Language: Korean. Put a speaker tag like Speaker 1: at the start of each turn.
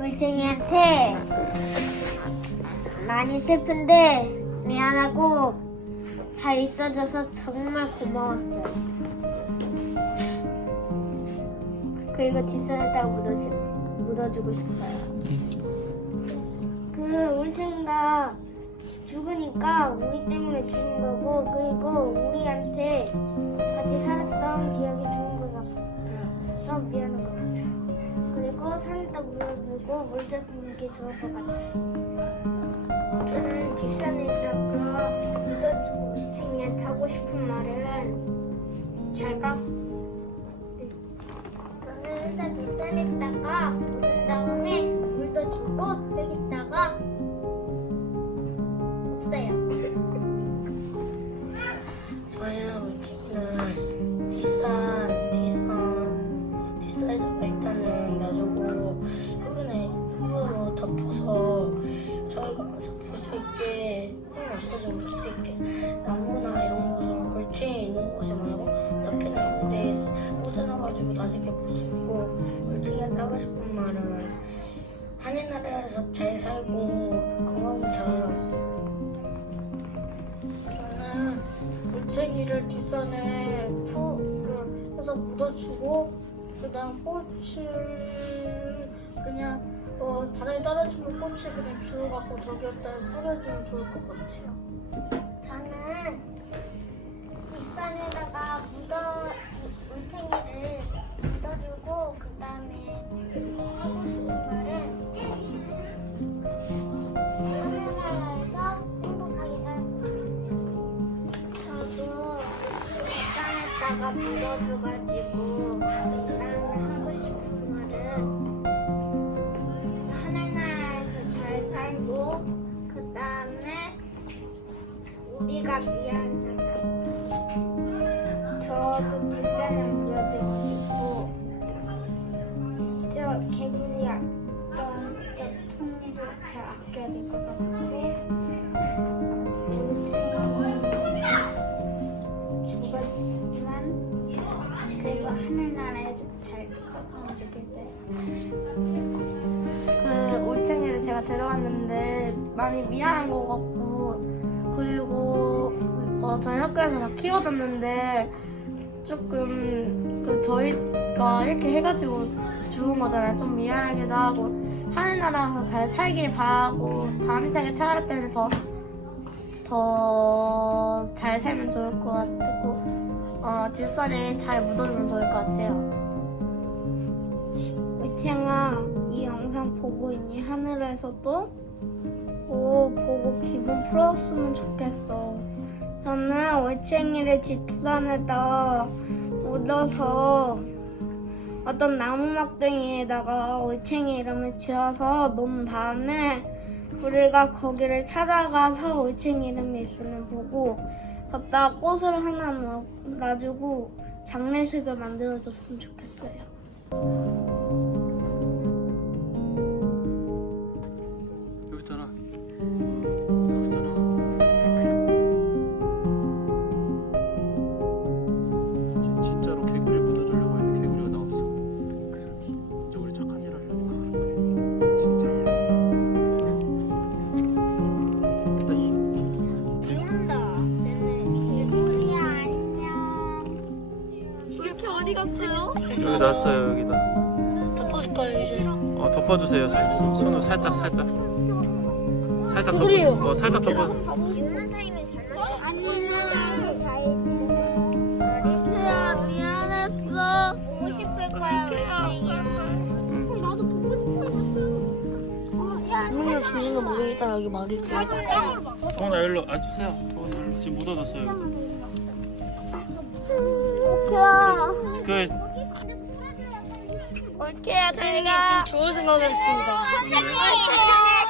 Speaker 1: 울쟁이한테 많이 슬픈데 미안하고 잘 있어줘서 정말 고마웠어요. 그리고 뒷선에다가 묻어주, 묻어주고 싶어요. 그 울쟁이가 죽으니까 우리 때문에 죽은 거고 그리고 우리한테 같이 살았던 기억이 좋은 것 같아요. 그래서 미안 한것 같아요. 그리고 산에다 물어주고 물 줬는 게 좋을 것 같아요. 저는 뒷산에다가 묻어주고 울쟁이한테 하고 싶은 말은 잘 가. 저는 일단 뒷산에다가 묻은 다음에 물도 주고 저기다가
Speaker 2: 뒷산에다가 일단은 놔주고 흙은에 흙으로 덮어서 저희가 볼수 있게 흙 없어지고 볼수 있게 나무나 이런 곳으로 걸치 있는 곳에 말고 옆에 있는 데 꽂아놔가지고 나중에 볼 수 있고 울증이한테 하고 싶은 말은 하늘 나라에서 잘 살고 건강하게 자라라고.
Speaker 3: 저는 물챙이를 뒷산에 푸, 그, 해서 묻어주고 그다음 꽃을 그냥 어, 바다에 떨어지면 꽃을 그냥 주워 갖고 저기에다 뿌려주면 좋을 것 같아요.
Speaker 1: 저는 뒷산에다가 묻어 물챙이를 묻어주고 그 다음에 하늘나라에서 행복하게 좋겠어요. 저도 뒷산에다가 묻어줘가지고 우리가 미안하다. 저도 물어주고 싶고 저 개구리 아까 저 통을 잘 아껴야 될 것 같고 울증이 죽었지만 그래도 하늘나라에서 잘 컸으면 좋겠어요.
Speaker 4: 그 올챙이를 제가 데려왔는데 많이 미안한 것 같고 그리고 어, 저희 학교에서 다 키워뒀는데 조금 그 저희가 이렇게 해가지고 죽은 거잖아요. 좀 미안하기도 하고 하늘 나라에서 잘 살길 바라고 다음 생에 태어날 때는 더 더 잘 살면 좋을 것 같고 어, 뒷산에 잘 묻어주면 좋을 것 같아요.
Speaker 3: 의탱아, 이 영상 보고 있니? 하늘에서도? 오, 보고 기분 풀었으면 좋겠어. 올챙이를 뒷산에다 묻어서 어떤 나무 막둥이에다가 올챙이 이름을 지어서 놓은 다음에 우리가 거기를 찾아가서 올챙이 이름이 있으면 보고 걷다가 꽃을 하나 놔- 놔주고 장례식을 만들어줬으면 좋겠어요.
Speaker 5: 놨어요 여기다.
Speaker 2: 덮어줄까요 이제?
Speaker 5: 어 덮어주세요. 살- 손으로 살짝 살짝. 살짝 덮어.
Speaker 2: 개구리예요.
Speaker 5: 어 살짝 덮어.
Speaker 1: 죽는 사이면 잘 안녕. 잘 지내. 리스야 미안했어. 보고 싶을 거야 울챙이야.
Speaker 5: 응.
Speaker 4: 나도 보고 싶어.
Speaker 2: 눈을 죽는 거 모르겠다 여기 말이 돼.
Speaker 5: 동훈아 일로 아 세요? 동훈아 지금 묻어졌어요. 그
Speaker 4: 올게요, 제가.
Speaker 2: 좋은 생각을 했습니다.
Speaker 1: 선생님.